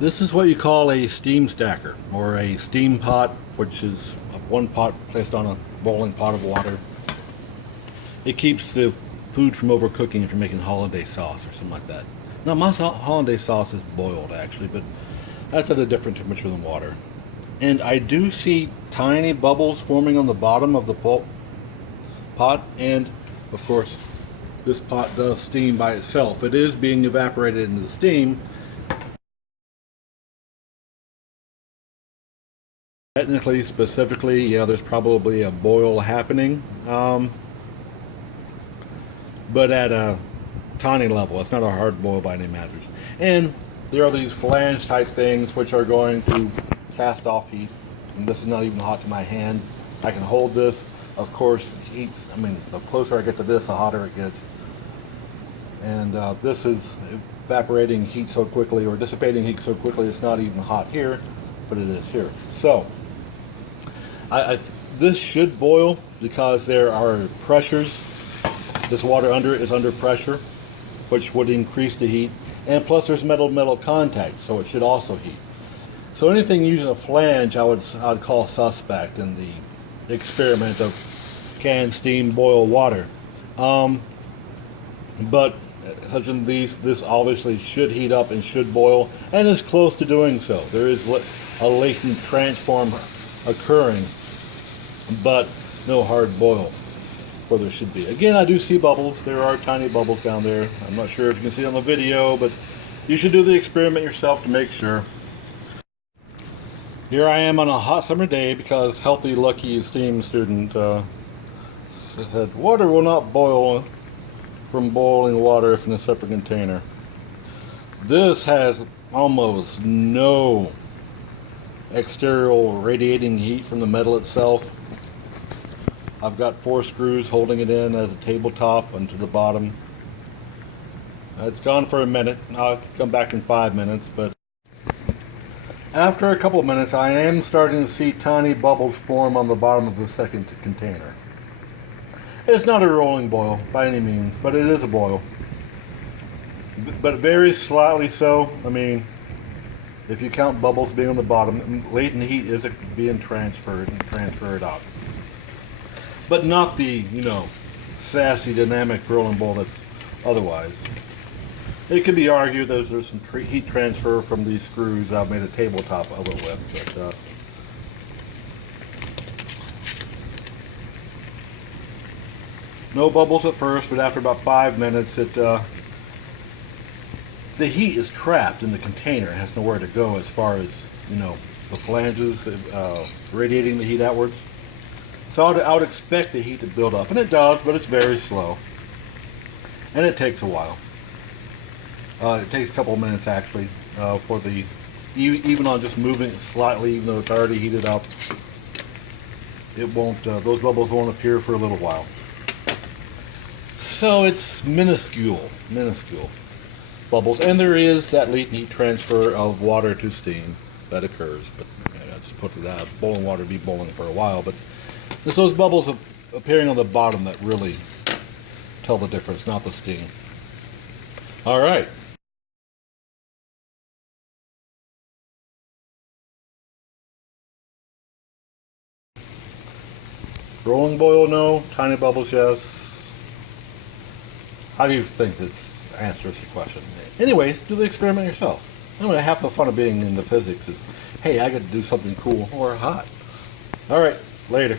This is what you call a steam stacker, or a steam pot, which is one pot placed on a boiling pot of water. It keeps the food from overcooking if you're making hollandaise sauce or something like that. Now my hollandaise sauce is boiled actually, but that's at a different temperature than water. And I do see tiny bubbles forming on the bottom of the pot, and of course this pot does steam by itself. It is being evaporated into the steam. Technically, specifically, yeah, there's probably a boil happening, but at a tiny level. It's not a hard boil by any measures. And there are these flange type things which are going to cast off heat. And this is not even hot to my hand. I can hold this. Of course, heats. I mean, the closer I get to this, the hotter it gets. And this is evaporating heat so quickly, or dissipating heat so quickly, it's not even hot here, but it is here. So this should boil because there are pressures. This water under it is under pressure, which would increase the heat, and plus there's metal contact, so it should also heat. So anything using a flange I'd call suspect in the experiment of can steam boil water. But such as these, this obviously should heat up and should boil, and is close to doing so. There is a latent transform occurring, but no hard boil where there should be. Again, I do see bubbles. There are tiny bubbles down there. I'm not sure if you can see on the video, but you should do the experiment yourself to make sure. Here I am on a hot summer day because Healthy Lucky STEAM student said water will not boil from boiling water if in a separate container. This has almost no exterior radiating heat from the metal itself. I've got 4 screws holding it in at the tabletop and to the bottom. It's gone for a minute. I'll come back in 5 minutes, but after a couple of minutes I am starting to see tiny bubbles form on the bottom of the second container. It's not a rolling boil by any means, but it is a boil. But very slightly so. I mean, if you count bubbles being on the bottom, latent heat is being transferred out. But not the, sassy dynamic rolling boil that's otherwise. It can be argued that there's some heat transfer from these screws I've made a tabletop of it with, but no bubbles at first, but after about 5 minutes, the heat is trapped in the container. It has nowhere to go as far as, the flanges radiating the heat outwards. So I would expect the heat to build up, and it does, but it's very slow. And it takes a while. It takes a couple of minutes actually for even on just moving it slightly, even though it's already heated up, it won't, those bubbles won't appear for a little while. So it's minuscule bubbles, and there is that latent heat transfer of water to steam that occurs. But I just put it out. Boiling water be boiling for a while, but it's those bubbles appearing on the bottom that really tell the difference, not the steam. All right. Rolling boil, no. Tiny bubbles, yes. How do you think this answers the question? Anyways, do the experiment yourself. Anyway, half the fun of being into physics is, hey, I get to do something cool or hot. All right, later.